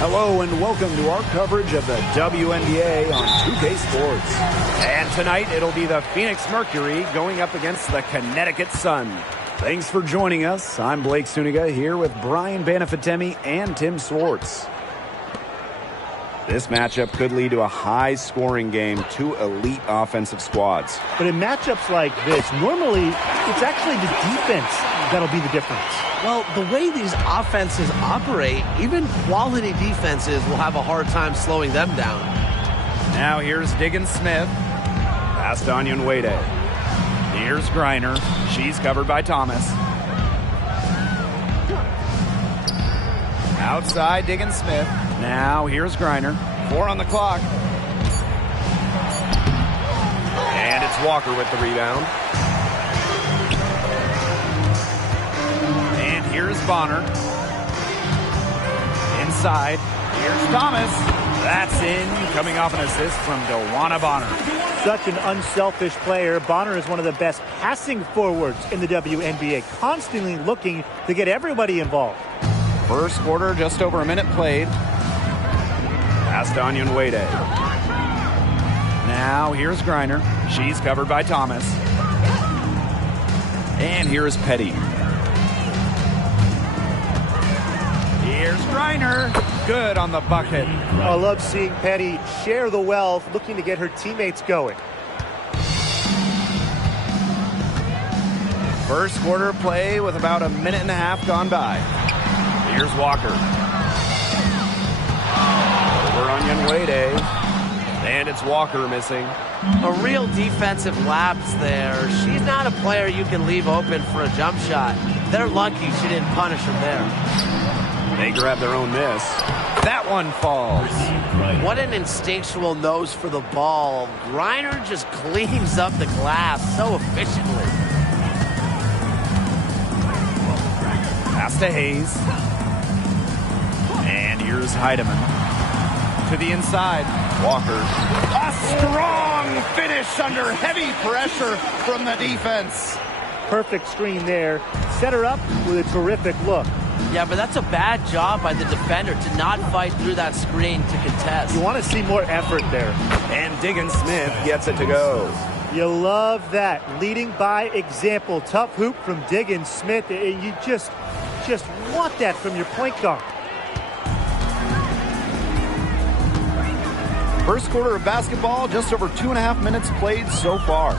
Hello and welcome to our coverage of the WNBA on 2K Sports. And tonight it'll be the Phoenix Mercury going up against the Connecticut Sun. Thanks for joining us. I'm Blake Suniga here with Brian Banafitemi and Tim Swartz. This matchup could lead to a high-scoring game, two elite offensive squads. But in matchups like this, normally it's actually the defense that'll be the difference. Well, the way these offenses operate, even quality defenses will have a hard time slowing them down. Now here's Diggins-Smith. Pass to Onyenwere. Here's Griner. She's covered by Thomas. Outside Diggins-Smith. Now here's Griner. 4 on the clock. And it's Walker with the rebound. And here's Bonner. Inside. Here's Thomas. That's in. Coming off an assist from DeWanna Bonner. Such an unselfish player. Bonner is one of the best passing forwards in the WNBA, constantly looking to get everybody involved. First quarter, just over a minute played. Pass to Onyenwere. Now here's Griner. She's covered by Thomas. And here's Petty. Here's Griner. Good on the bucket. I love seeing Petty share the wealth, looking to get her teammates going. First quarter play with about a minute and a half gone by. Here's Walker. Over Onyenwere. And it's Walker missing. A real defensive lapse there. She's not a player you can leave open for a jump shot. They're lucky she didn't punish him there. They grab their own miss. That one falls. What an instinctual nose for the ball. Griner just cleans up the glass so efficiently. Pass to Hayes. And here's Heidemann. To the inside. Walker. A strong finish under heavy pressure from the defense. Perfect screen there. Set her up with a terrific look. Yeah, but that's a bad job by the defender to not fight through that screen to contest. You want to see more effort there. And Diggins-Smith gets it to go. You love that. Leading by example. Tough hoop from Diggins-Smith. You just want that from your point guard. First quarter of basketball, just over 2.5 minutes played so far.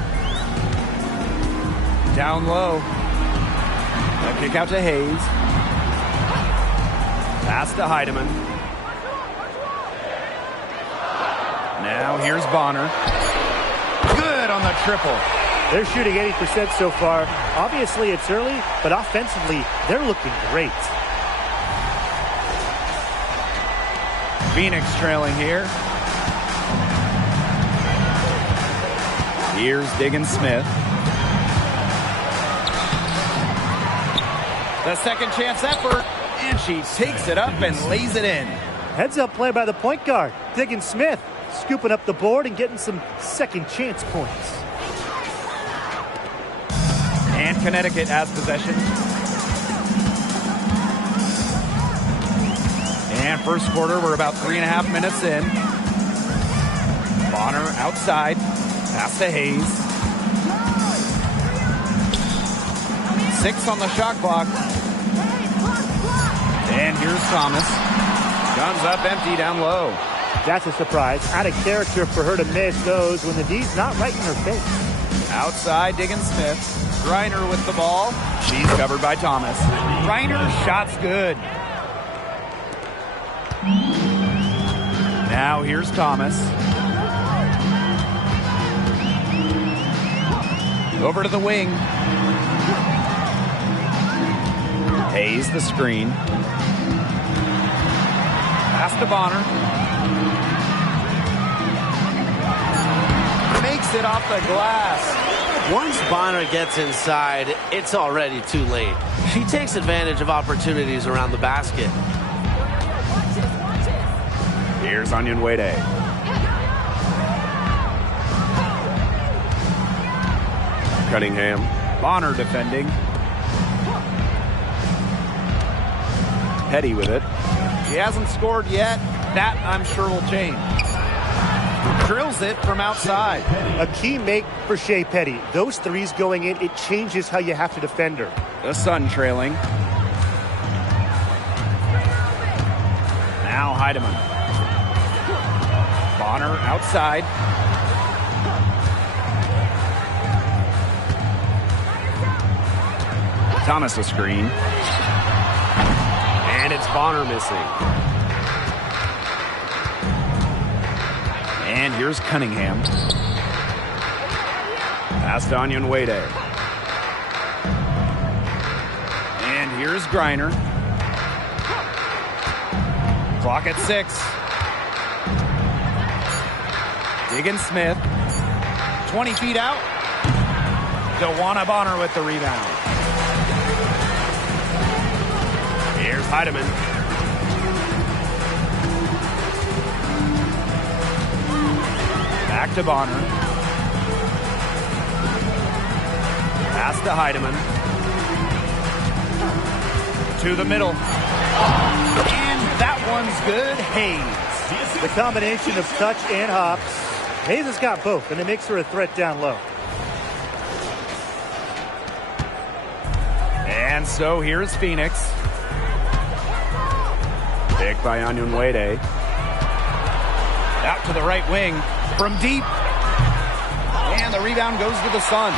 Down low. A kick out to Hayes. Pass to Heidemann. Now here's Bonner. Good on the triple. They're shooting 80% so far. Obviously it's early, but offensively they're looking great. Phoenix trailing here. Here's Diggins-Smith. The second chance effort, and she takes it up and lays it in. Heads up play by the point guard. Diggins-Smith scooping up the board and getting some second chance points. And Connecticut has possession. And first quarter, we're about 3.5 minutes in. Bonner outside. Pass to Hayes. 6 on the shot clock. And here's Thomas. Guns up empty down low. That's a surprise. Out of character for her to miss those when the D's not right in her face. Outside Diggins-Smith. Griner with the ball. She's covered by Thomas. Griner's shot's good. Now here's Thomas. Over to the wing. Hayes the screen. Pass to Bonner. Makes it off the glass. Once Bonner gets inside, it's already too late. She takes advantage of opportunities around the basket. Here's Onyenwere. Cunningham. Bonner defending. Petty with it. She hasn't scored yet. That, I'm sure, will change. Drills it from outside. A key make for Shea Petty. Those threes going in, it changes how you have to defend her. The Sun trailing. Now Heidemann. Bonner outside. Thomas a screen. And it's Bonner missing. And here's Cunningham. Pass to Onyenwede. And here's Griner. Clock at 6. Diggins-Smith. 20 feet out. DeWanna Bonner with the rebound. Here's Heidemann. Back to Bonner. Pass to Heidemann. To the middle. And that one's good. Hayes. The combination of touch and hops. Hayes has got both, and it makes her a threat down low. And so here's Phoenix. Picked by Onyenwede. Out to the right wing from deep. And the rebound goes to the Sun.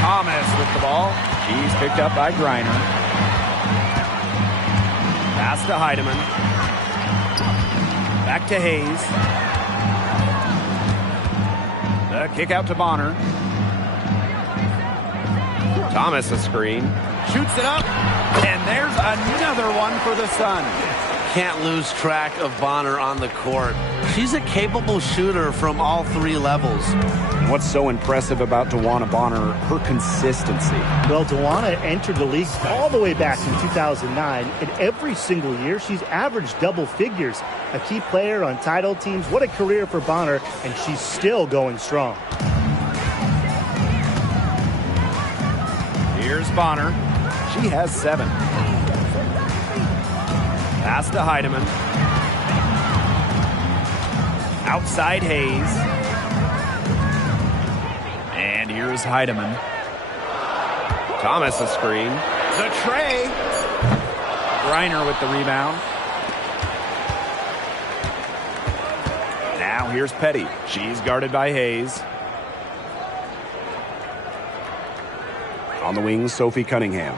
Thomas with the ball. He's picked up by Griner. Pass to Heidemann. Back to Hayes. The kick out to Bonner. Thomas a screen. Shoots it up. And there's another one for the Sun. Can't lose track of Bonner on the court. She's a capable shooter from all three levels. And what's so impressive about DeWanna Bonner, her consistency. Well, DeWanna entered the league all the way back in 2009, and every single year she's averaged double figures. A key player on title teams. What a career for Bonner, and she's still going strong. Here's Bonner. She has 7. Pass to Heidemann. Outside Hayes. And here's Heidemann. Thomas a screen. The tray. Griner with the rebound. Now here's Petty. She's guarded by Hayes. On the wing, Sophie Cunningham.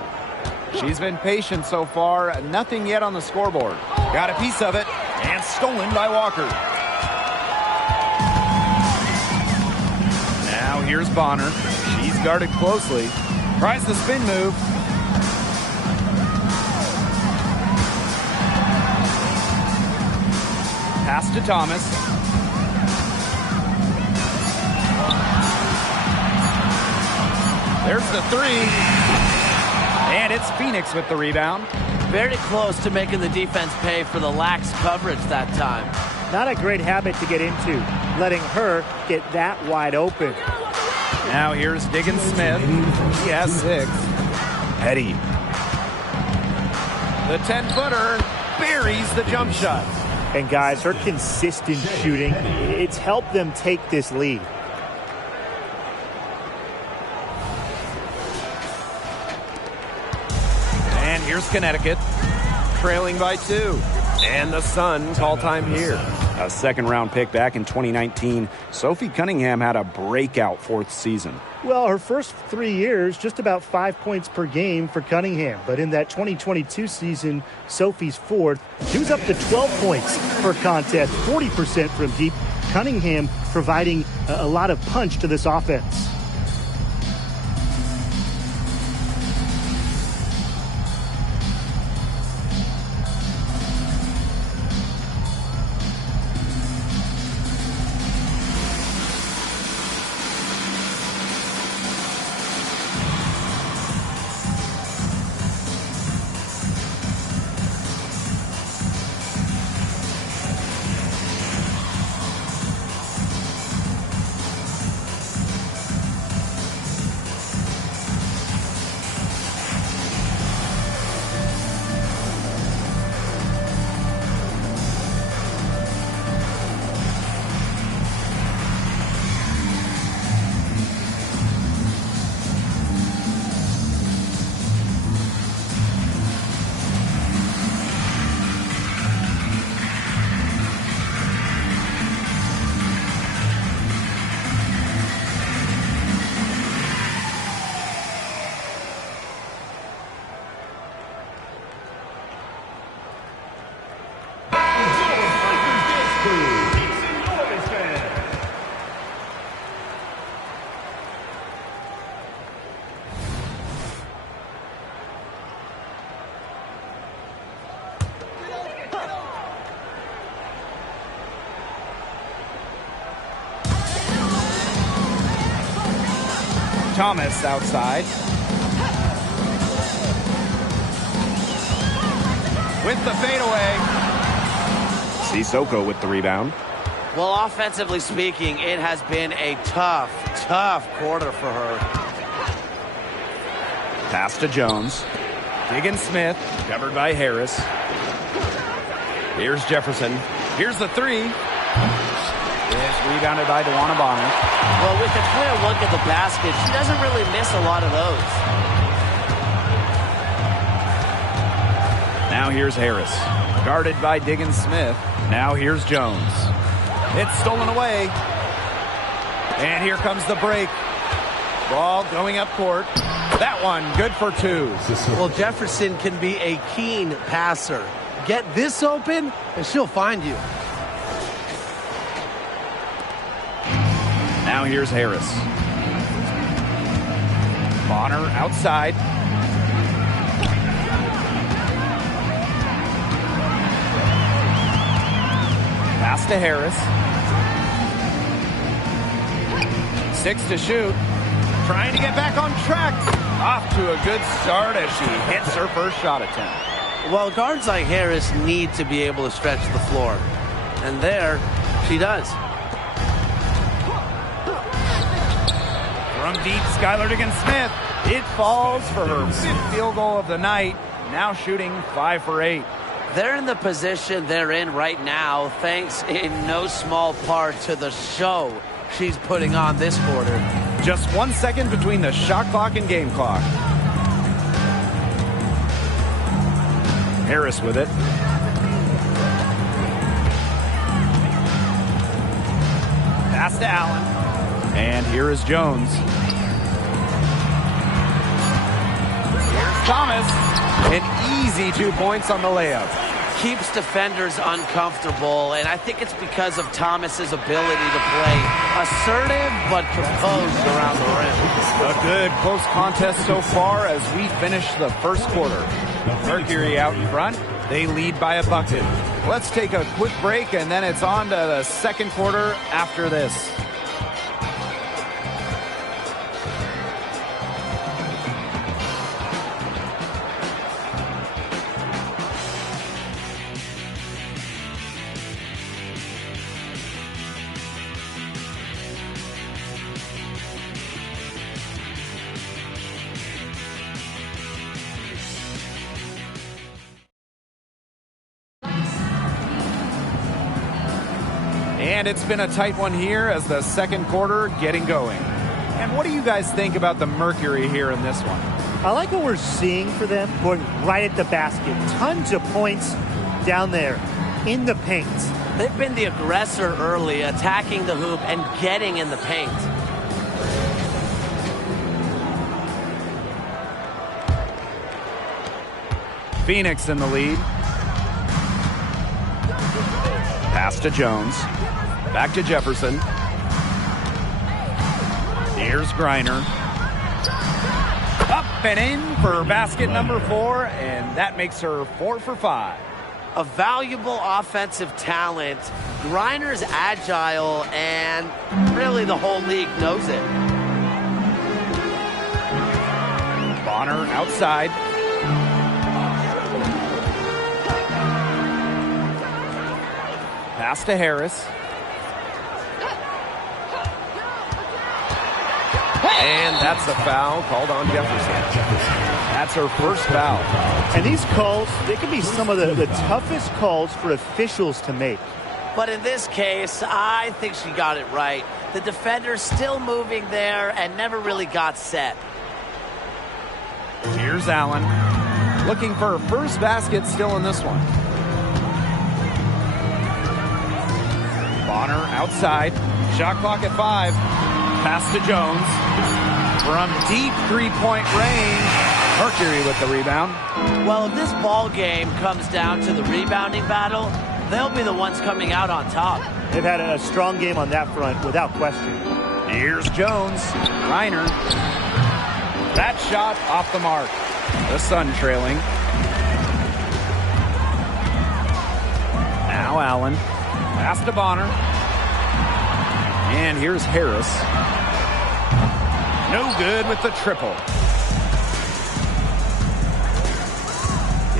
She's been patient so far. Nothing yet on the scoreboard. Got a piece of it. And stolen by Walker. Now here's Bonner. She's guarded closely. Tries the spin move. Pass to Thomas. There's the 3. And it's Phoenix with the rebound. Very close to making the defense pay for the lax coverage that time. Not a great habit to get into, letting her get that wide open. Now here's Diggins-Smith. He has 6. Petty. The 10-footer buries the jump shot. And guys, her consistent shooting, it's helped them take this lead. And here's Connecticut, trailing by 2. And the Suns all-time here. A second-round pick back in 2019, Sophie Cunningham had a breakout 4th season. Well, her first 3 years, just about 5 points per game for Cunningham. But in that 2022 season, Sophie's 4th, she was up to 12 points per contest, 40% from deep. Cunningham providing a lot of punch to this offense. Thomas outside. With the fadeaway. Sissoko with the rebound. Well, offensively speaking, it has been a tough quarter for her. Pass to Jones. Diggins-Smith, covered by Harris. Here's Jefferson. Here's the three. It's rebounded by DeWanna Bonner. Well, with a clear look at the basket, she doesn't really miss a lot of those. Now here's Harris. Guarded by Diggins-Smith. Now here's Jones. It's stolen away. And here comes the break. Ball going up court. That one good for two. Well, Jefferson can be a keen passer. Get this open, and she'll find you. Now here's Harris. Bonner outside. Pass to Harris. 6 to shoot. Trying to get back on track. Off to a good start as she hits her first shot attempt. Well, guards like Harris need to be able to stretch the floor. And there, she does. From deep, Skylar Diggins-Smith. It falls for her 5th field goal of the night. Now shooting 5 for 8. They're in the position they're in right now, thanks in no small part to the show she's putting on this quarter. Just 1 second between the shot clock and game clock. Harris with it. Pass to Allen. And here is Jones. Here's Thomas. An easy 2 points on the layup. Keeps defenders uncomfortable, and I think it's because of Thomas's ability to play assertive but composed around the rim. A good close contest so far as we finish the first quarter. Mercury out in front. They lead by a bucket. Let's take a quick break, and then it's on to the second quarter after this. And it's been a tight one here as the second quarter getting going. And what do you guys think about the Mercury here in this one? I like what we're seeing for them, going right at the basket. Tons of points down there in the paint. They've been the aggressor early, attacking the hoop and getting in the paint. Phoenix in the lead. Pass to Jones. Back to Jefferson. Here's Griner. Up and in for basket number 4, and that makes her 4 for 5. A valuable offensive talent. Griner's agile, and really the whole league knows it. Bonner outside. Pass to Harris. And that's a foul called on Jefferson. That's her first foul. And these calls, they can be some of the toughest calls for officials to make. But in this case, I think she got it right. The defender's still moving there and never really got set. Here's Allen. Looking for her first basket still in this one. Bonner outside. Shot clock at 5. Pass to Jones. From deep three-point range. Mercury with the rebound. Well, if this ball game comes down to the rebounding battle, they'll be the ones coming out on top. They've had a strong game on that front, without question. Here's Jones. Reiner. That shot off the mark. The Sun trailing. Now Allen. Pass to Bonner. And here's Harris. No good with the triple.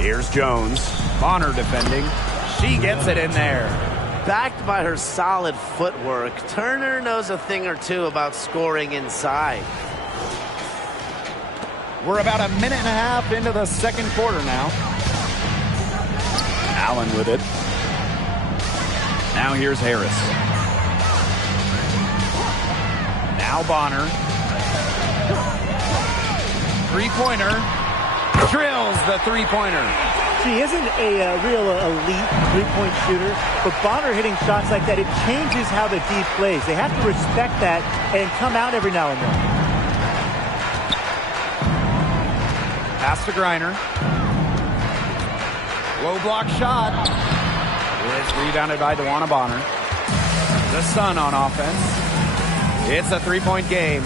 Here's Jones. Bonner defending. She gets it in there. Backed by her solid footwork, Turner knows a thing or two about scoring inside. We're about a minute and a half into the second quarter now. Allen with it. Now here's Harris. Now Bonner. Three-pointer. Drills the three-pointer. She isn't a real elite three-point shooter, but Bonner hitting shots like that, it changes how the D plays. They have to respect that and come out every now and then. Pass to Griner. Low block shot. It's rebounded by DeWanna Bonner. The Sun on offense. It's a three-point game.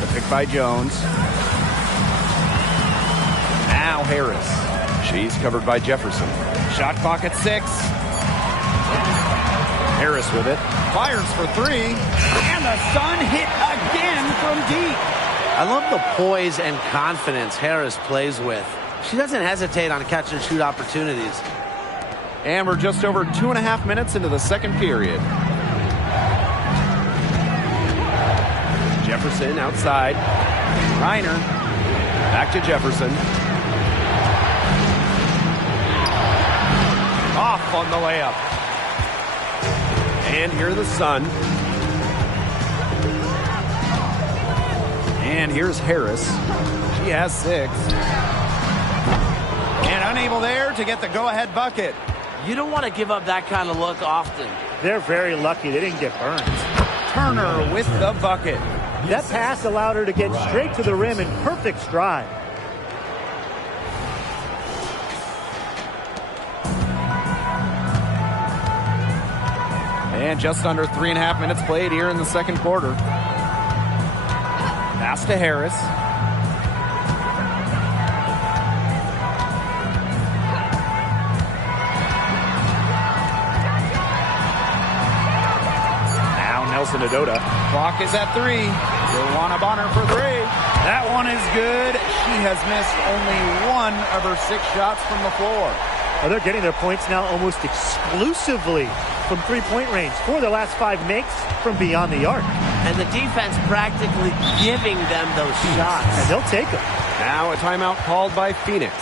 The pick by Jones. Now Harris. She's covered by Jefferson. Shot clock at 6. Harris with it. Fires for 3. And the Sun hit again from deep. I love the poise and confidence Harris plays with. She doesn't hesitate on catch and shoot opportunities. And we're just over 2.5 minutes into the second period. Jefferson outside. Reiner. Back to Jefferson. Off on the layup. And here are the Sun. And here's Harris. She has 6. And unable there to get the go-ahead bucket. You don't want to give up that kind of look often. They're very lucky they didn't get burned. Turner with the bucket. That pass allowed her to get straight to the rim in perfect stride. And just under 3.5 minutes played here in the second quarter. Pass to Harris. Now Nelson Adota. Clock is at 3. DeWanna Bonner for 3. That one is good. She has missed only 1 of her 6 shots from the floor. Oh, they're getting their points now almost exclusively from three-point range. 4 of their last 5 makes from beyond the arc. And the defense practically giving them those shots. And they'll take them. Now a timeout called by Phoenix.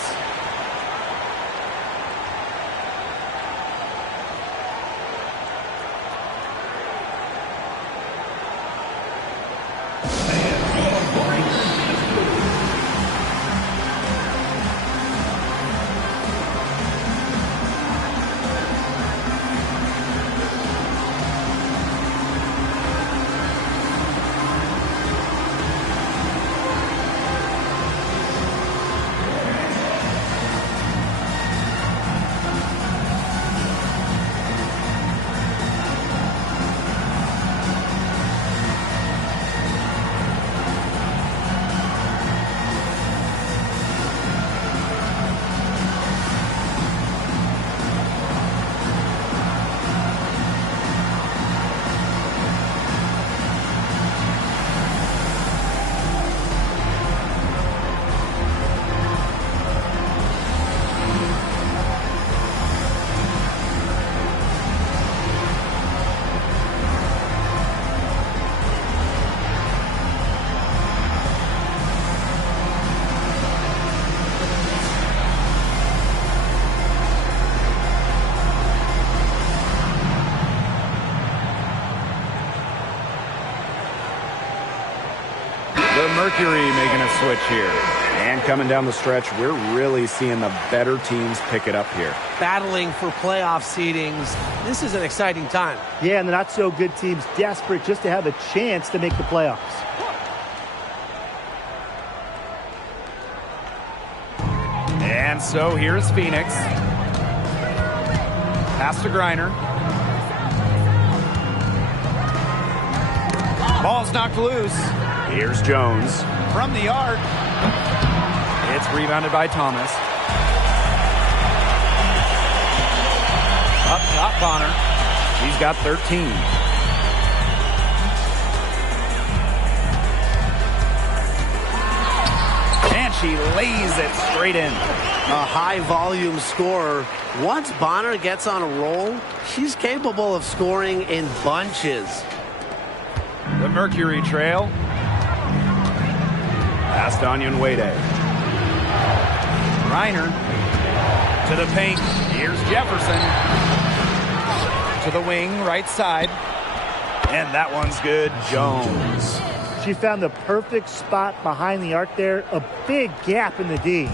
The Mercury making a switch here. And coming down the stretch, we're really seeing the better teams pick it up here. Battling for playoff seedings. This is an exciting time. Yeah, and the not-so-good teams desperate just to have a chance to make the playoffs. And so here's Phoenix. Pass to Griner. Ball's knocked loose. Here's Jones. From the arc. It's rebounded by Thomas. Up top, Bonner. She's got 13. And she lays it straight in. A high-volume scorer. Once Bonner gets on a roll, she's capable of scoring in bunches. The Mercury trail. Past Onion Wade. Reiner to the paint. Here's Jefferson. To the wing, right side. And that one's good. Jones. She found the perfect spot behind the arc there. A big gap in the D.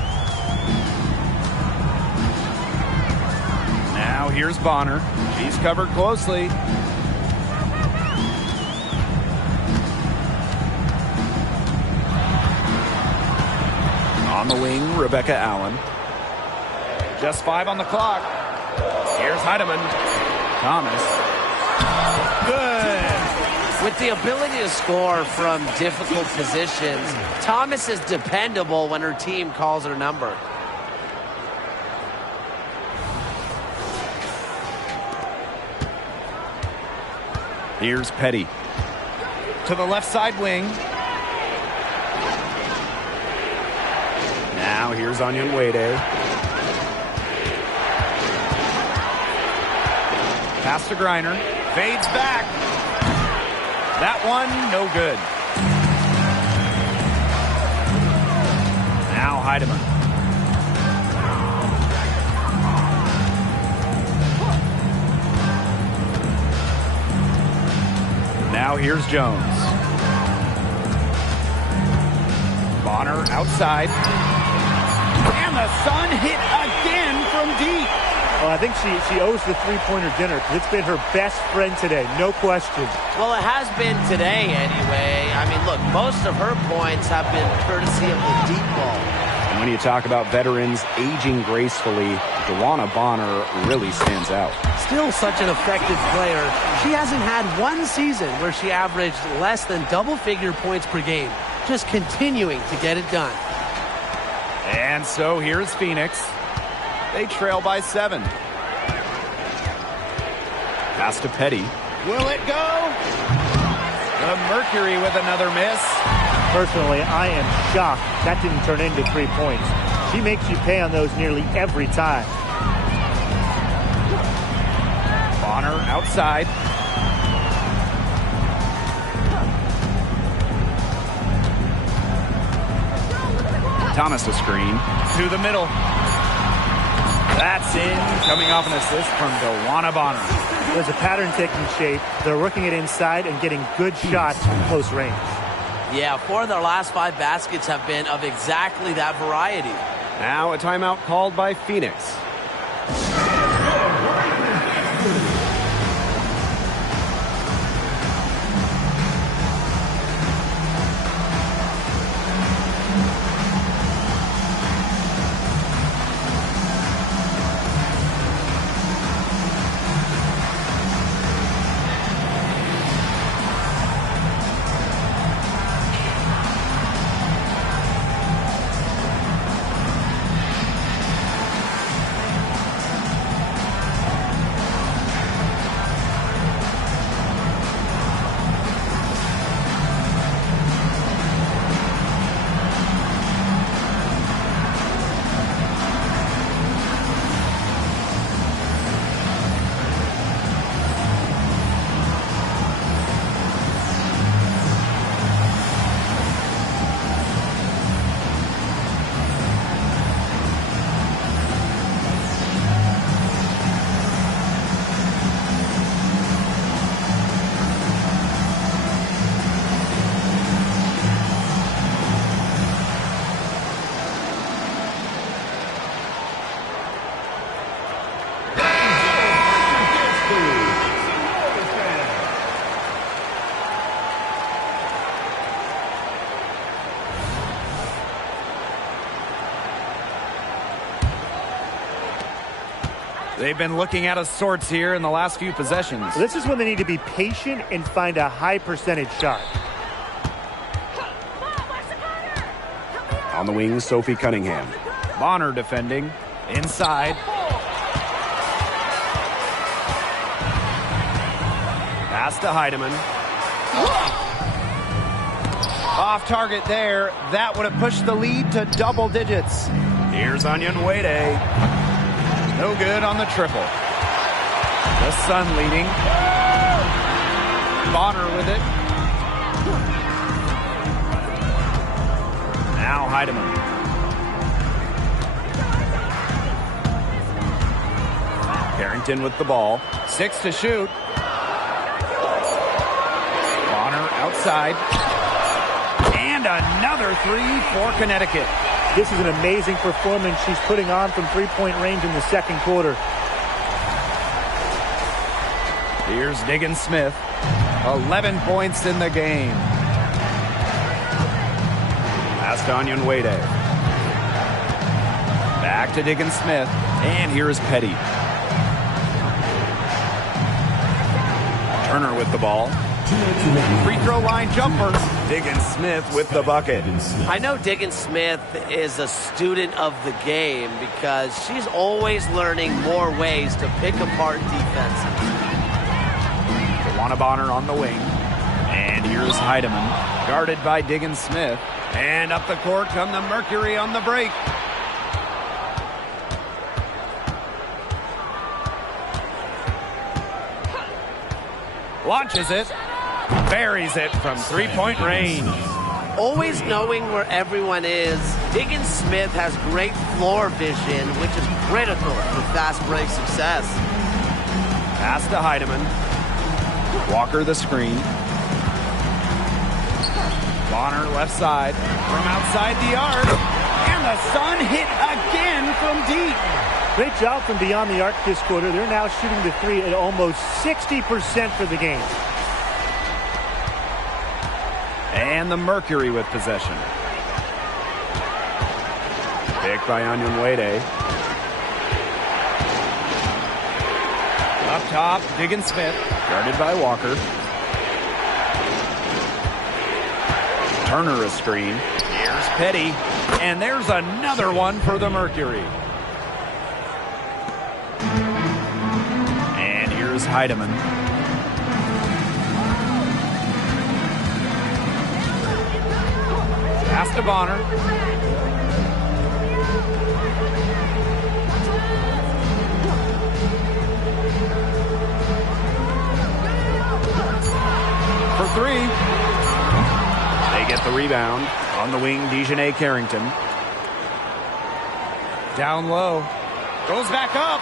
Now here's Bonner. She's covered closely. On the wing, Rebecca Allen. Just 5 on the clock. Here's Heidemann. Thomas. Good. With the ability to score from difficult positions, Thomas is dependable when her team calls her number. Here's Petty. To the left side wing. Now here's Onion Wade. Pass to Griner. Fades back. That one, no good. Now Heidemann. Now here's Jones. Bonner outside. And the Sun hit again from deep. Well, I think she owes the three-pointer dinner because it's been her best friend today, no question. Well, it has been today anyway. I mean, look, most of her points have been courtesy of the deep ball. And when you talk about veterans aging gracefully, DeWanna Bonner really stands out. Still such an effective player. She hasn't had one season where she averaged less than double-figure points per game. Just continuing to get it done. And so here's Phoenix. They trail by 7. Pass to Petty. Will it go? The Mercury with another miss. Personally, I am shocked that didn't turn into 3 points. She makes you pay on those nearly every time. Bonner outside. Thomas a screen. To the middle. That's in. Coming off an assist from DeWanna Bonner. There's a pattern taking shape. They're working it inside and getting good shots from close range. Yeah, 4 of their last 5 baskets have been of exactly that variety. Now a timeout called by Phoenix. They've been looking out of sorts here in the last few possessions. This is when they need to be patient and find a high percentage shot. On the wing, Sophie Cunningham. Bonner defending. Inside. Pass to Heidemann. Off target there. That would have pushed the lead to double digits. Here's Onyenwere. No good on the triple. The Sun leading. Bonner with it. Now Heidemann. Carrington with the ball. 6 to shoot. Bonner outside. And another three for Connecticut. This is an amazing performance she's putting on from three-point range in the second quarter. Here's Diggins Smith. 11 points in the game. Pass to Onyenwere. Back to Diggins Smith. And here's Petty. Turner with the ball. Free throw line jumper. Diggins Smith with the bucket. I know Diggins Smith is a student of the game because she's always learning more ways to pick apart defenses. Tawana Bonner on the wing. And here's Heidemann, guarded by Diggins Smith. And up the court come the Mercury on the break. Launches it. Buries it from three-point range. Always knowing where everyone is, Diggins Smith has great floor vision, which is critical for fast break success. Pass to Heidemann. Walker the screen. Bonner left side from outside the arc. And the Sun hit again from deep. Great job from beyond the arc this quarter. They're now shooting the three at almost 60% for the game. And the Mercury with possession. Picked by Onyenwere. Up top, Diggins Smith, guarded by Walker. Turner a screen. Here's Petty. And there's another one for the Mercury. And here's Heidemann. Pass to Bonner. For three. They get the rebound. On the wing, Dejanay Carrington. Down low. Goes back up.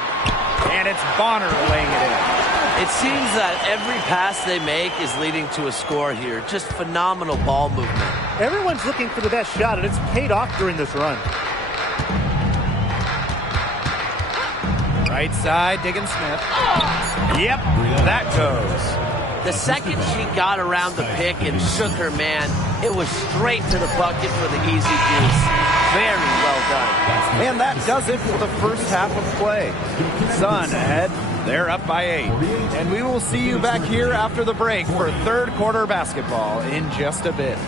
And it's Bonner laying it in. It seems that every pass they make is leading to a score here. Just phenomenal ball movement. Everyone's looking for the best shot, and it's paid off during this run. Right side, Diggins Smith. Yep, that goes. The second she got around the pick and shook her man, it was straight to the bucket for the easy deuce. Very well done. And that does it for the first half of play. Sun ahead. They're up by 8. And we will see you back here after the break for third quarter basketball in just a bit.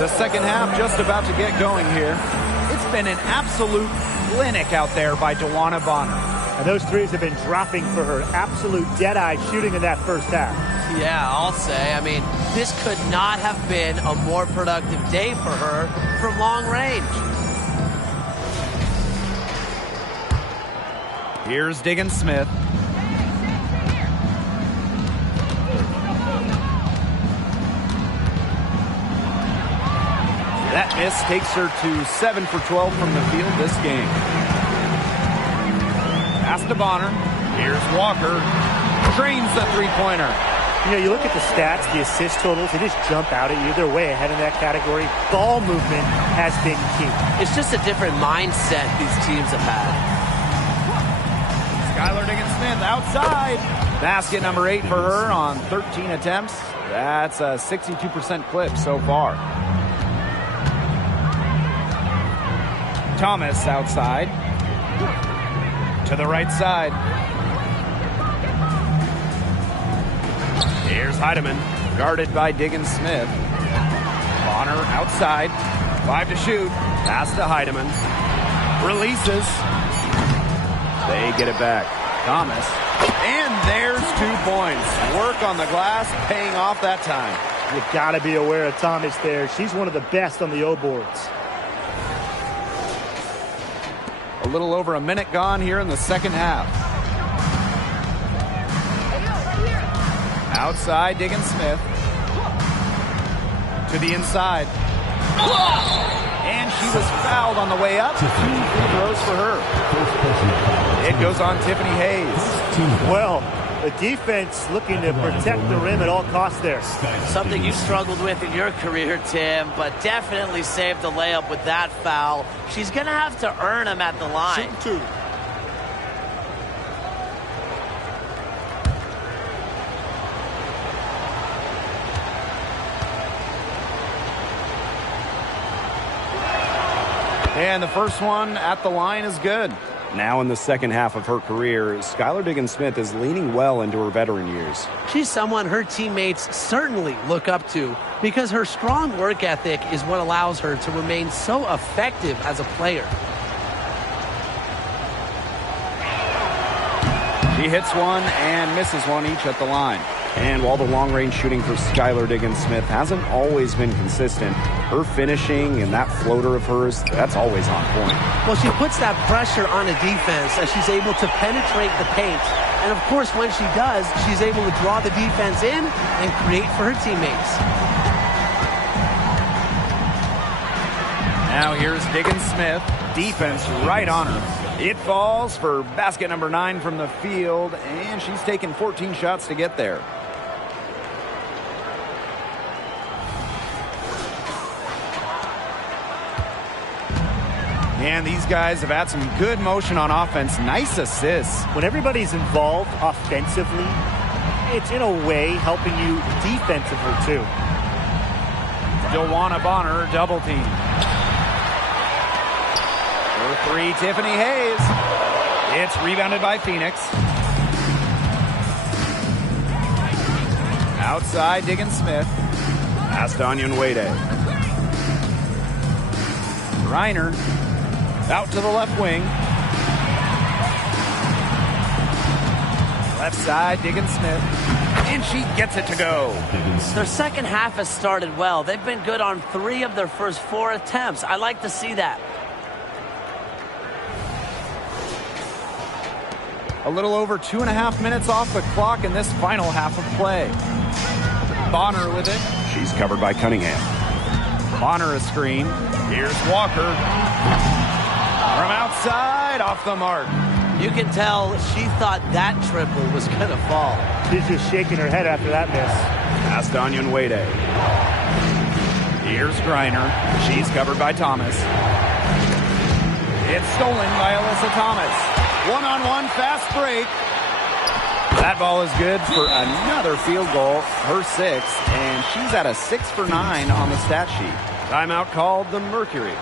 The second half just about to get going here. It's been an absolute clinic out there by DeWanna Bonner. And those threes have been dropping for her. Absolute dead-eye shooting in that first half. Yeah, I'll say. I mean, this could not have been a more productive day for her from long range. Here's Diggins Smith. That miss takes her to 7 for 12 from the field this game. Pass to Bonner. Here's Walker. Drains the three-pointer. You know, you look at the stats, the assist totals, they just jump out at you. They're way ahead in that category. Ball movement has been key. It's just a different mindset these teams have had. Skylar Diggins-Smith outside. Basket number 8 for her on 13 attempts. That's a 62% clip so far. Thomas outside. To the right side. Here's Heidemann, guarded by Diggins-Smith. Bonner outside. 5 to shoot. Pass to Heidemann. Releases. They get it back. Thomas. And there's 2 points. Work on the glass, paying off that time. You got to be aware of Thomas there. She's one of the best on the O boards. A little over a minute gone here in the second half. Outside, Diggins-Smith. To the inside. And she was fouled on the way up. 2 free throws for her. It goes on Tiffany Hayes. Well, the defense looking to protect the rim at all costs there. Something you struggled with in your career, Tim, but definitely saved the layup with that foul. She's going to have to earn them at the line. Shoot 2. And the first one at the line is good. Now in the second half of her career, Skylar Diggins-Smith is leaning well into her veteran years. She's someone her teammates certainly look up to because her strong work ethic is what allows her to remain so effective as a player. She hits one and misses one each at the line. And while the long-range shooting for Skylar Diggins-Smith hasn't always been consistent, her finishing and that floater of hers, that's always on point. Well, she puts that pressure on a defense as she's able to penetrate the paint. And, of course, when she does, she's able to draw the defense in and create for her teammates. Now here's Diggins-Smith. Defense right on her. It falls for basket number 9 from the field, and she's taken 14 shots to get there. And these guys have had some good motion on offense. Nice assists. When everybody's involved offensively, it's in a way helping you defensively too. DeWanna Bonner double team. For 3, Tiffany Hayes. It's rebounded by Phoenix. Outside, Diggins-Smith. Pass to Onyenwere. Reiner. Out to the left wing. Left side, Diggins-Smith. And she gets it to go. Their second half has started well. They've been good on 3 of their first 4 attempts. I like to see that. A little over 2.5 minutes off the clock in this final half of play. Bonner with it. She's covered by Cunningham. Bonner a screen. Here's Walker. From outside, off the mark. You can tell she thought that triple was going to fall. She's just shaking her head after that miss. Pass to Onyenwere. Here's Griner. She's covered by Thomas. It's stolen by Alyssa Thomas. One-on-one fast break. That ball is good for another field goal, her 6th, and she's at a 6 for 9 on the stat sheet. Timeout called the Mercury.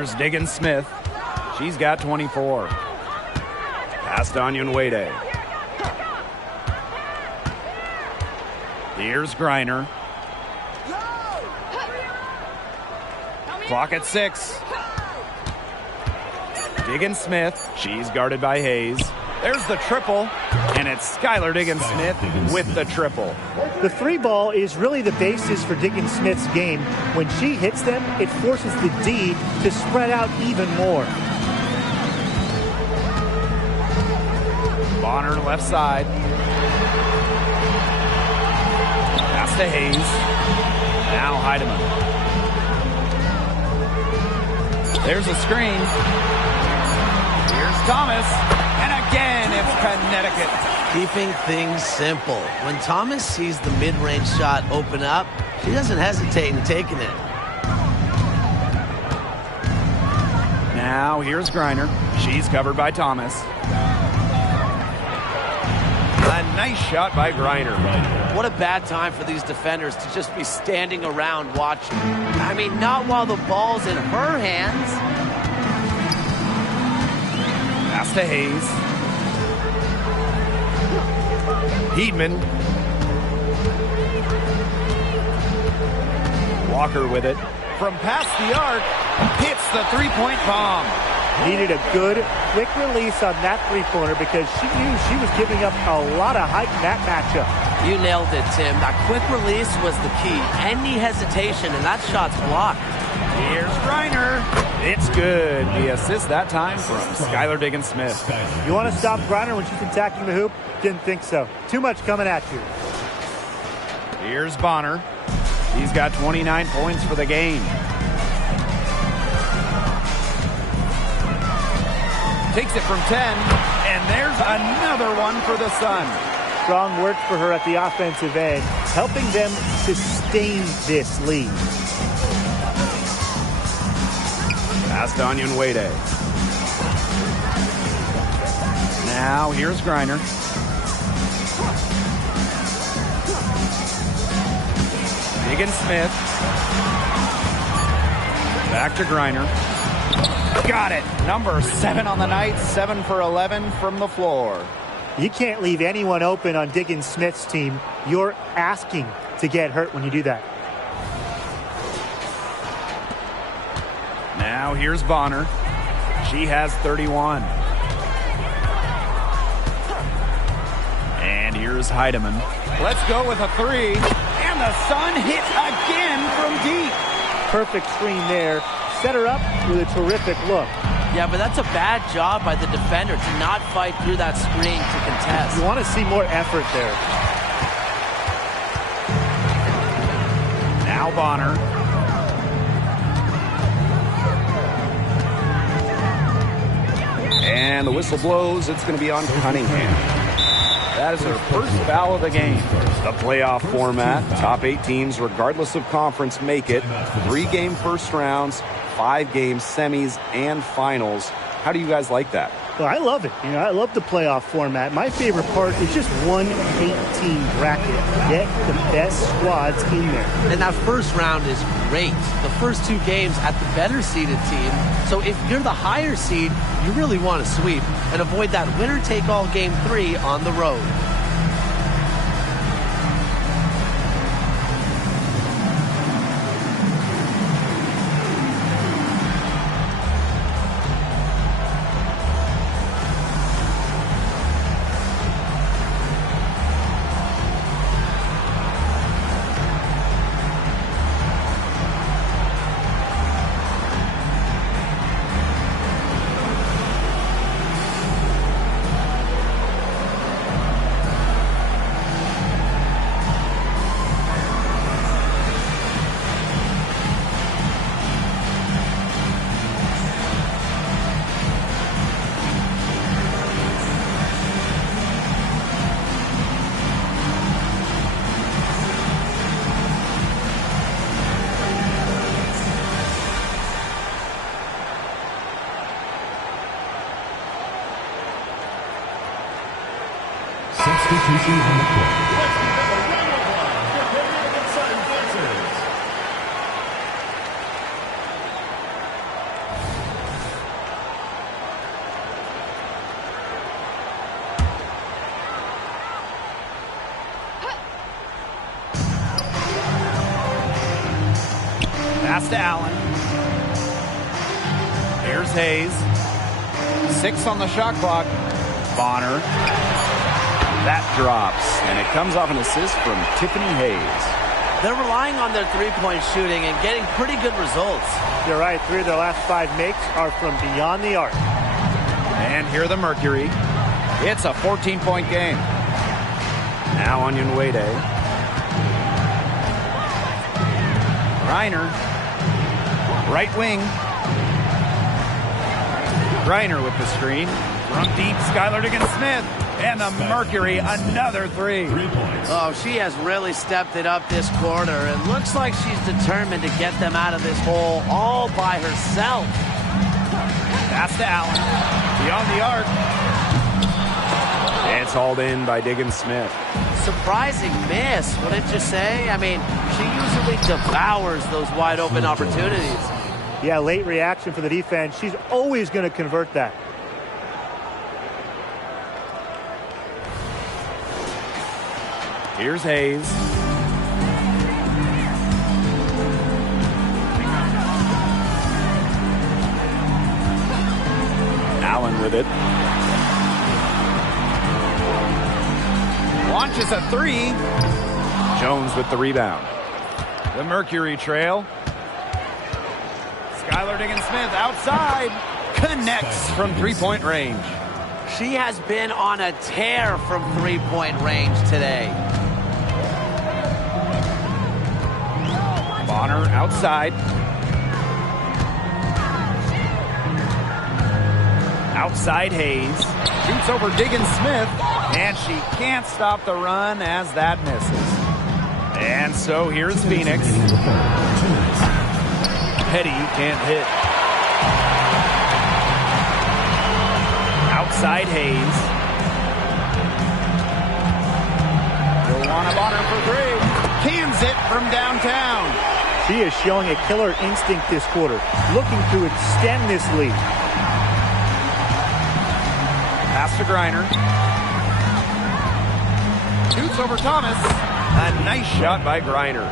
Here's Diggins Smith. She's got 24. Pass to WNBA. Here's Griner. Clock at 6. Diggins Smith. She's guarded by Hayes. There's the triple, and it's Skylar Diggins Smith with the triple. The three ball is really the basis for Diggins Smith's game. When she hits them, it forces the D to spread out even more. Bonner left side. Pass to Hayes. Now Heidemann. There's a screen. Here's Thomas. And again, it's Connecticut. Keeping things simple. When Thomas sees the mid-range shot open up, she doesn't hesitate in taking it. Now here's Griner. She's covered by Thomas. A nice shot by Griner. What a bad time for these defenders to just be standing around watching. I mean, not while the ball's in her hands. Pass to Hayes. Heedman. Walker with it. From past the arc, hits the three-point bomb. Needed a good, quick release on that three-pointer because she knew she was giving up a lot of height in that matchup. You nailed it, Tim. That quick release was the key. Any hesitation, and that shot's blocked. Here's Griner. It's good. The assist that time from Skylar Diggins Smith. You want to stop Griner when she's attacking the hoop? Didn't think so. Too much coming at you. Here's Bonner. He's got 29 points for the game. Takes it from 10, and there's another one for the Sun. Strong work for her at the offensive end, helping them sustain this lead. Pass to WNBA. Now here's Griner. Diggins Smith. Back to Griner. Got it. Number 7 on the night. 7 for 11 from the floor. You can't leave anyone open on Diggins Smith's team. You're asking to get hurt when you do that. Now here's Bonner. She has 31. And here's Heidemann. Let's go with a 3. And the Sun hit again from deep. Perfect screen there. Set her up with a terrific look. Yeah, but that's a bad job by the defender to not fight through that screen to contest. You want to see more effort there. Now Bonner. And the whistle blows. It's going to be on Cunningham. That is her first foul of the game. The playoff format. Top 8 teams, regardless of conference, make it. 3-game first rounds, 5-game semis and finals. How do you guys like that? Well, I love it. You know, I love the playoff format. My favorite part is just one 8-team bracket. Get the best squads in there. And that first round is great. The first 2 games at the better seeded team. So if you're the higher seed, you really want to sweep and avoid that winner-take-all game 3 on the road. Substitution on the court. to Allen. Here's Hayes. 6 on the shot clock. Bonner. That drops, and it comes off an assist from Tiffany Hayes. They're relying on their three-point shooting and getting pretty good results. You're right. 3 of their last 5 makes are from beyond the arc. And here the Mercury. It's a 14-point game. Now Onion Wade. Griner. Right wing. Griner with the screen. From deep, Skylar Diggins-Smith. And the Mercury, another 3. Oh, she has really stepped it up this quarter. It looks like she's determined to get them out of this hole all by herself. Pass to Allen. Beyond the arc. It's hauled in by Diggins-Smith. Surprising miss, wouldn't you say? I mean, she usually devours those wide open opportunities. Yeah, late reaction for the defense. She's always going to convert that. Here's Hayes. Allen with it. Launches a 3. Jones with the rebound. The Mercury trail. Skylar Diggins-Smith outside. Connects from three-point range. She has been on a tear from three-point range today. Bonner outside. Outside Hayes. Shoots over Diggins-Smith. And she can't stop the run as that misses. And so here's Phoenix. Petty can't hit. Outside Hayes. Joanna Bonner for 3. Cans it from downtown. She is showing a killer instinct this quarter, looking to extend this lead. Pass to Griner. Shoots over Thomas. A nice shot by Griner.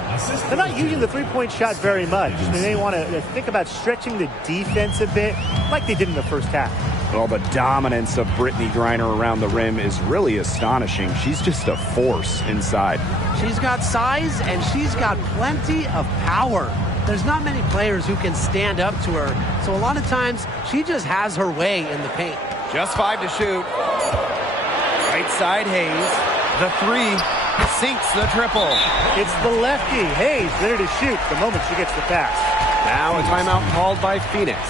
They're not using the three-point shot very much. They want to think about stretching the defense a bit like they did in the first half. Well, the dominance of Brittany Griner around the rim is really astonishing. She's just a force inside. She's got size and she's got plenty of power. There's not many players who can stand up to her. So a lot of times she just has her way in the paint. Just 5 to shoot. Right side Hayes. The 3 sinks the triple. It's the lefty. Hayes ready to shoot the moment she gets the pass. Now a timeout called by Phoenix.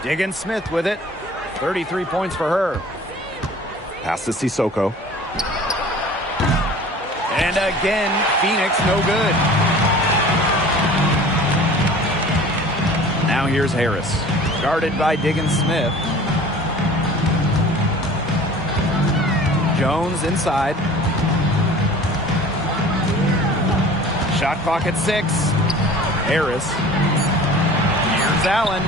Diggins-Smith with it. 33 points for her. Pass to Sissoko. And again, Phoenix no good. Now here's Harris. Guarded by Diggins-Smith. Jones inside. Shot clock at 6. Harris. Here's Allen.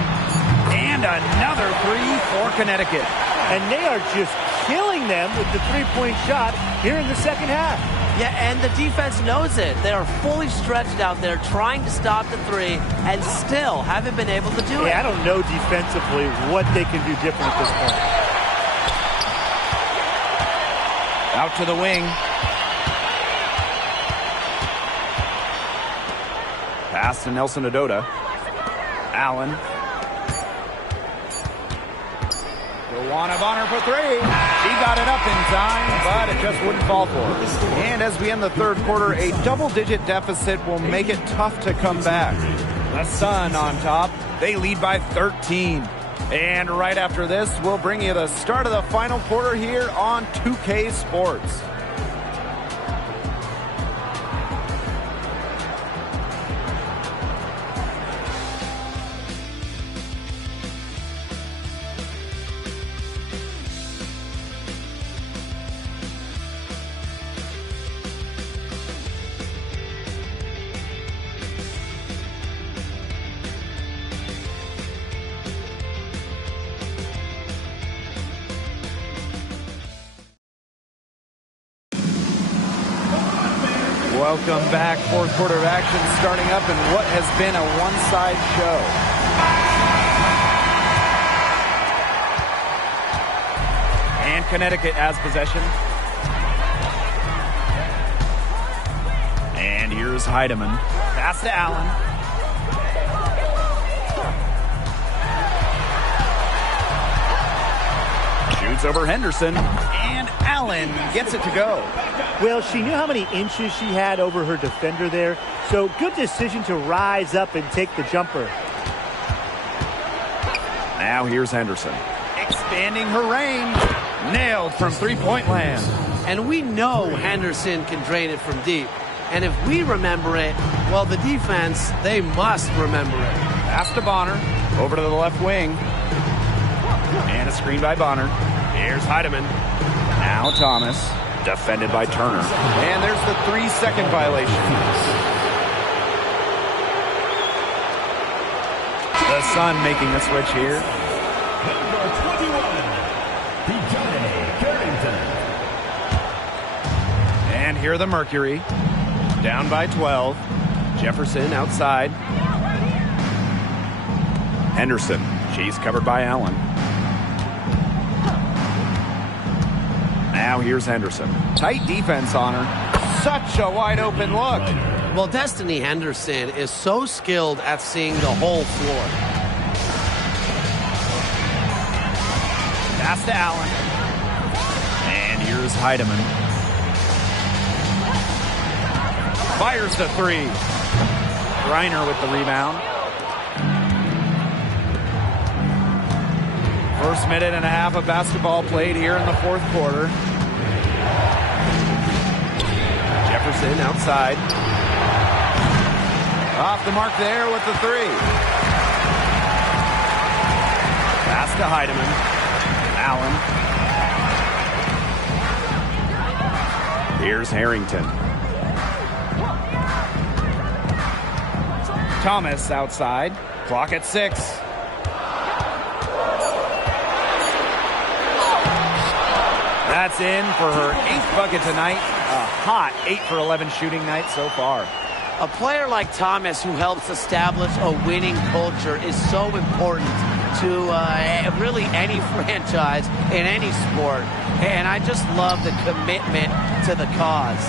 And another 3 for Connecticut. And they are just killing them with the three-point shot here in the second half. Yeah, and the defense knows it. They are fully stretched out there trying to stop the 3 and still haven't been able to do it. I don't know defensively what they can do different at this point. Out to the wing. Pass to Nelson Adota. Allen. Bonner for 3. She got it up in time, but it just wouldn't fall for her. And as we end the third quarter, a double-digit deficit will make it tough to come back. The Sun on top. They lead by 13. And right after this, we'll bring you the start of the final quarter here on 2K Sports. Welcome back. Fourth quarter of action starting up in what has been a one-side show. And Connecticut has possession. And here's Heidemann. Pass to Allen. Shoots over Henderson. And Allen gets it to go. Well, she knew how many inches she had over her defender there, so good decision to rise up and take the jumper. Now here's Henderson. Expanding her range. Nailed from three-point land. And we know Henderson can drain it from deep. And if we remember it, well, the defense, they must remember it. Pass to Bonner. Over to the left wing. And a screen by Bonner. Here's Heidemann. Now Thomas. Defended by Turner. And there's the 3-second violation. The Sun making a switch here. Number 21, Carrington. And here the Mercury. Down by 12. Jefferson outside. Henderson. She's covered by Allen. Now here's Henderson. Tight defense on her. Such a wide open look. Well, Destiny Henderson is so skilled at seeing the whole floor. Pass to Allen. And here's Heidemann. Fires the 3. Reiner with the rebound. First minute and a half of basketball played here in the fourth quarter. Jefferson outside. Off the mark there with the 3. Pass to Heidemann. Allen. Here's Harrington. Thomas outside. Clock at 6. That's in for her 8th bucket tonight. A hot 8 for 11 shooting night so far. A player like Thomas who helps establish a winning culture is so important to really any franchise in any sport. And I just love the commitment to the cause.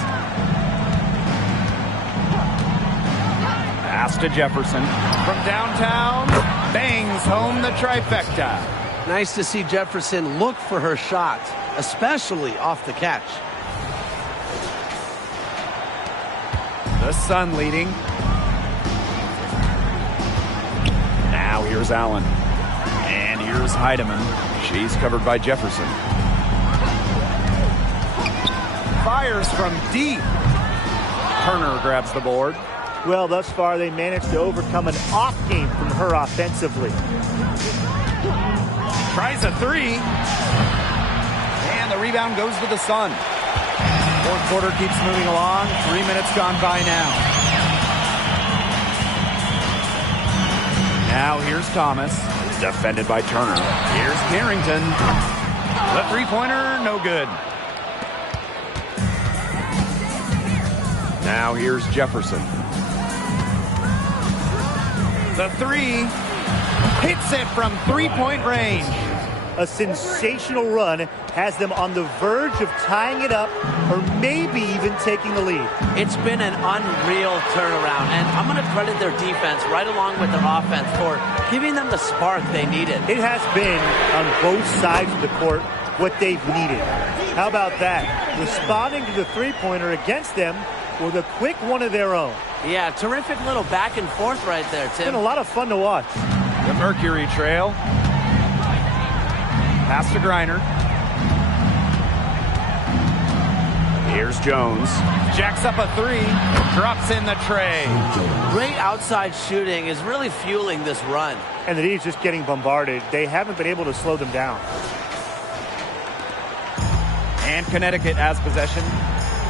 Pass to Jefferson. From downtown, bangs home the trifecta. Nice to see Jefferson look for her shot, especially off the catch. The Sun leading. Now here's Allen. And here's Heidemann. She's covered by Jefferson. Fires from deep. Turner grabs the board. Well, thus far, they managed to overcome an off game from her offensively. Tries a 3. And And the rebound goes to the Sun. Fourth quarter keeps moving along. 3 minutes gone by now. Now here's Thomas. Defended by Turner. Here's Carrington. The three-pointer, no good. Now here's Jefferson. The three hits it from three-point range. A sensational run has them on the verge of tying it up or maybe even taking the lead. It's been an unreal turnaround, and I'm going to credit their defense right along with their offense for giving them the spark they needed. It has been, on both sides of the court, what they've needed. How about that? Responding to the three-pointer against them with a quick one of their own. Yeah, terrific little back and forth right there, Tim. It's been a lot of fun to watch. The Mercury trail. Pass to Griner. Here's Jones. Jacks up a three. Drops in the tray. Great outside shooting is really fueling this run. And the D's just getting bombarded. They haven't been able to slow them down. And Connecticut has possession.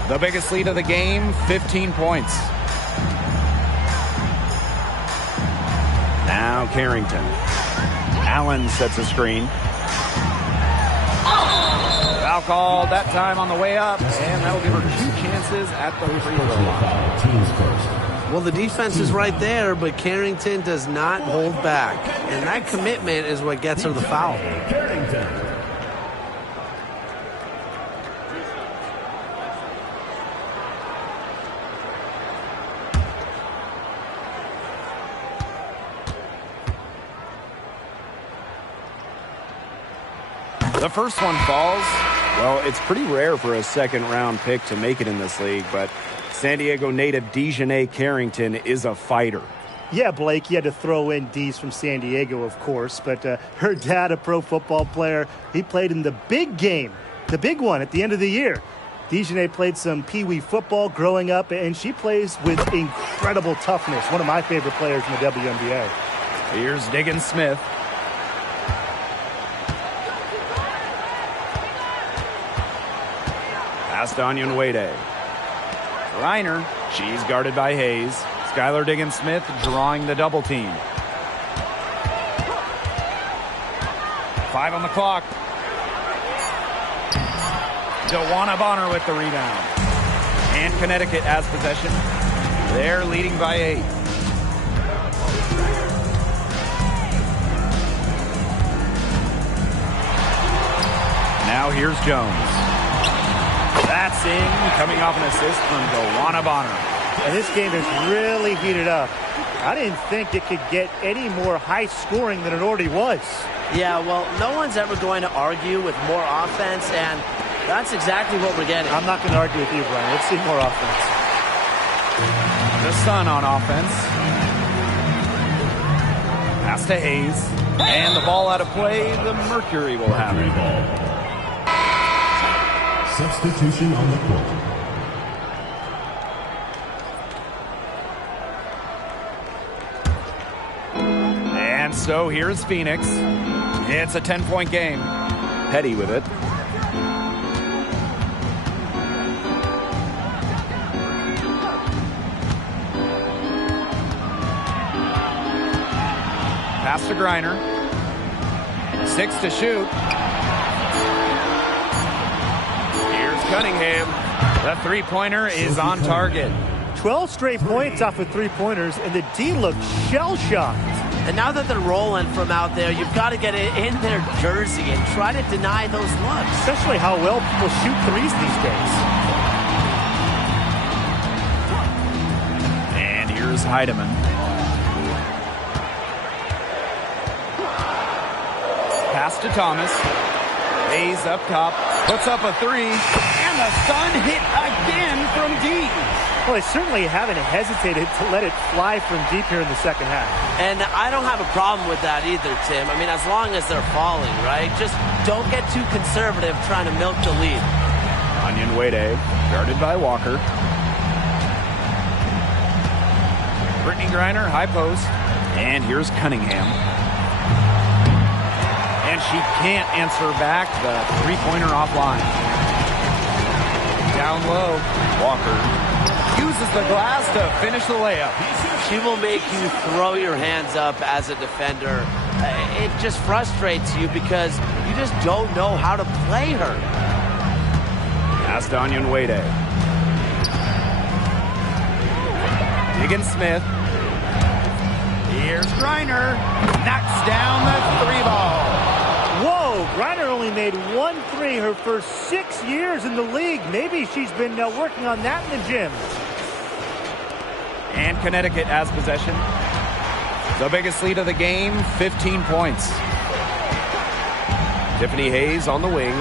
The biggest lead of the game, 15 points. Now Carrington. Allen sets a screen. Foul called that time on the way up, and that will give her 2 chances at the free throw line. Well, the defense is right there, but Carrington does not hold back. And that commitment is what gets her the foul. The first one falls. Well, it's pretty rare for a second-round pick to make it in this league, but San Diego native Dejanay Carrington is a fighter. Yeah, Blake, you had to throw in D's from San Diego, of course, but her dad, a pro football player, he played in the big game, the big one at the end of the year. Dejanay played some Pee Wee football growing up, and she plays with incredible toughness. One of my favorite players in the WNBA. Here's Diggins Smith. Pass to Onyenwere. Reiner, she's guarded by Hayes. Skylar Diggins Smith drawing the double team. 5 on the clock. DeWanna Bonner with the rebound. And Connecticut has possession. They're leading by 8. Now here's Jones. That's in, coming off an assist from DeWanna Bonner. And this game has really heated up. I didn't think it could get any more high scoring than it already was. Yeah, well, no one's ever going to argue with more offense, and that's exactly what we're getting. I'm not going to argue with you, Brian. Let's see more offense. The Sun on offense. Pass to Hayes. And the ball out of play. The Mercury will have it. Substitution on the court. And so here's Phoenix. It's a 10-point game. Petty with it. Pass to Griner. 6 to shoot. Cunningham. The three-pointer is on target. 12 straight points off of three-pointers, and the D looked shell-shocked. And now that they're rolling from out there, you've got to get it in their jersey and try to deny those looks. Especially how well people shoot threes these days. And here's Heidemann. Pass to Thomas. Hayes up top, puts up a three, and the Sun hit again from deep. Well, they certainly haven't hesitated to let it fly from deep here in the second half. And I don't have a problem with that either, Tim. I mean, as long as they're falling, right? Just don't get too conservative trying to milk the lead. Onyenwere, guarded by Walker. Brittany Griner, high post. And here's Cunningham. And And she can't answer back the three-pointer offline. Down low, Walker uses the glass to finish the layup. She will make you throw your hands up as a defender. It just frustrates you because you just don't know how to play her. Astonyan Wade. Diggins-Smith. Here's Griner. Knocks down the three ball. Whoa, Griner only made 1 3 her first 6 years in the league. Maybe she's been working on that in the gym. And Connecticut has possession. The biggest lead of the game, 15 points. Tiffany Hayes on the wing.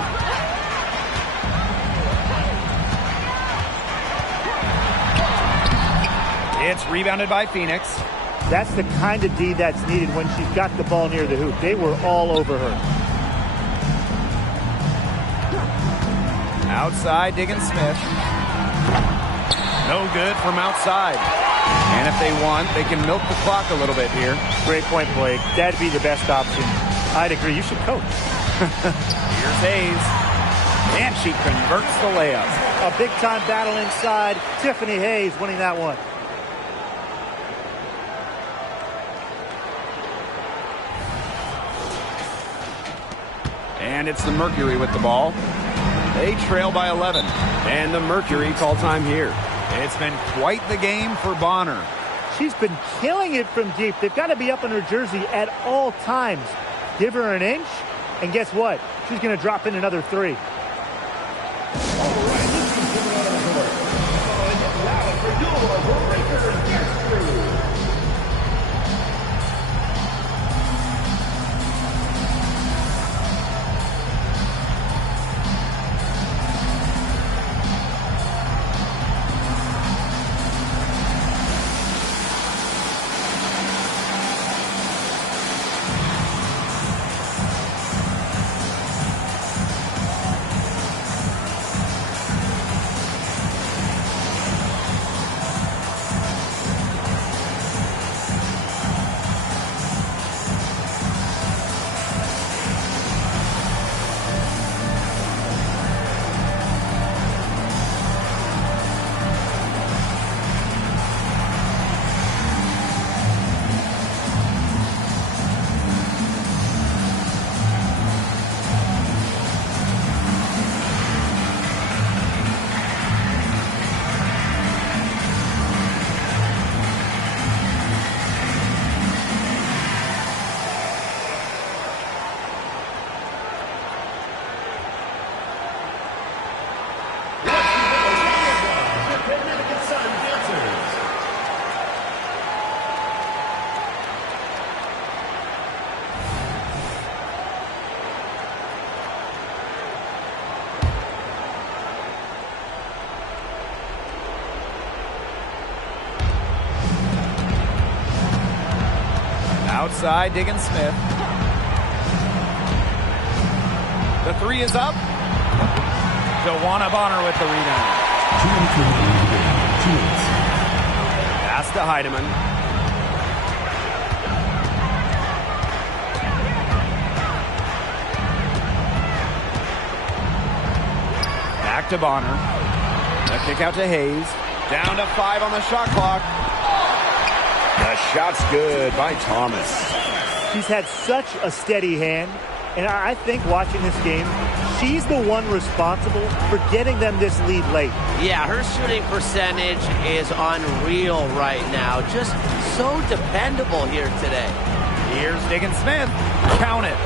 It's rebounded by Phoenix. That's the kind of D that's needed when she's got the ball near the hoop. They were all over her. Outside, Diggins-Smith. No good from outside. And if they want, they can milk the clock a little bit here. Great point, Blake. That'd be the best option. I'd agree. You should coach. Here's Hayes. And she converts the layup. A big-time battle inside. Tiffany Hayes winning that one. And it's the Mercury with the ball. They trail by 11. And the Mercury call time here. It's been quite the game for Bonner. She's been killing it from deep. They've got to be up in her jersey at all times. Give her an inch, and guess what? She's going to drop in another 3. Outside, Diggins-Smith. The 3 is up. Joanna Bonner with the rebound. Pass to Heidemann. Back to Bonner. The kick out to Hayes. Down to 5 on the shot clock. The shot's good by Thomas. She's had such a steady hand, and I think watching this game, she's the one responsible for getting them this lead late. Yeah, her shooting percentage is unreal right now. Just so dependable here today. Here's Diggins-Smith. Count it.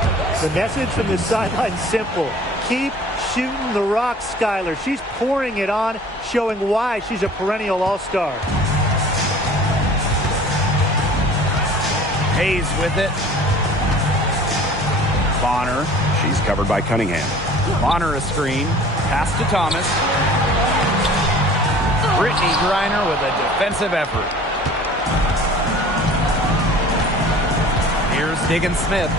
The message from the sideline simple. Keep shooting the rock, Skylar. She's pouring it on, showing why she's a perennial all-star. Hayes with it. Bonner. She's covered by Cunningham. Bonner a screen. Pass to Thomas. Brittany Griner with a defensive effort. Here's Diggins-Smith.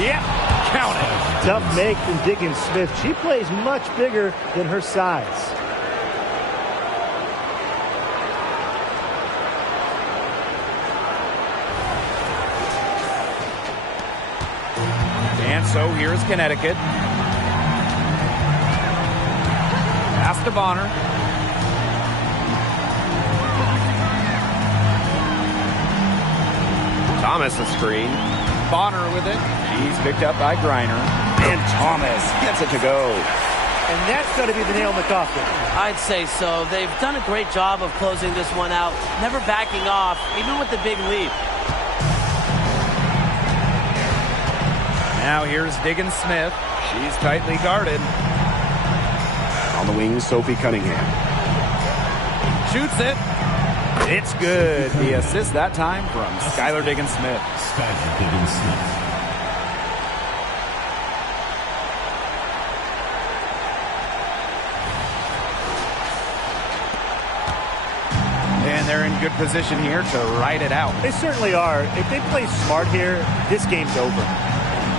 Yep, count it. Tough make from Diggins-Smith. She plays much bigger than her size. so here's Connecticut. Pass to Bonner. Thomas a screen. Bonner with it. He's picked up by Griner. And Thomas gets it to go. And that's going to be the nail in the coffin. I'd say so. They've done a great job of closing this one out, never backing off, even with the big lead. Now here's Diggins Smith. She's tightly guarded. On the wing, Sophie Cunningham. Shoots it. It's good. The assist that time from Skylar Diggins Smith. Skylar Diggins Smith. And they're in good position here to ride it out. They certainly are. If they play smart here, this game's over.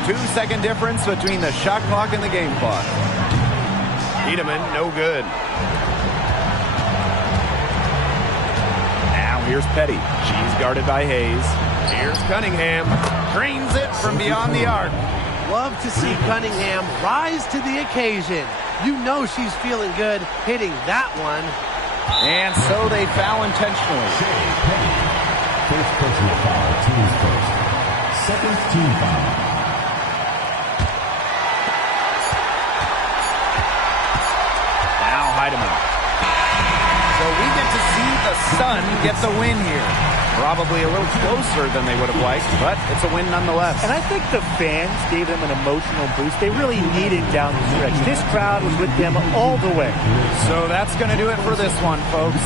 2-second difference between the shot clock and the game clock. Tiedemann, no good. Now here's Petty. She's guarded by Hayes. Here's Cunningham. Drains it from beyond the arc. Love to see Cunningham rise to the occasion. You know she's feeling good hitting that one. And so they foul intentionally. First personal foul, team's first. Second team foul. Now Heidemann. So we get to see the Sun get the win here. Probably a little closer than they would have liked, but it's a win nonetheless. And I think the fans gave them an emotional boost. They really needed down the stretch. This crowd was with them all the way. So that's going to do it for this one, folks.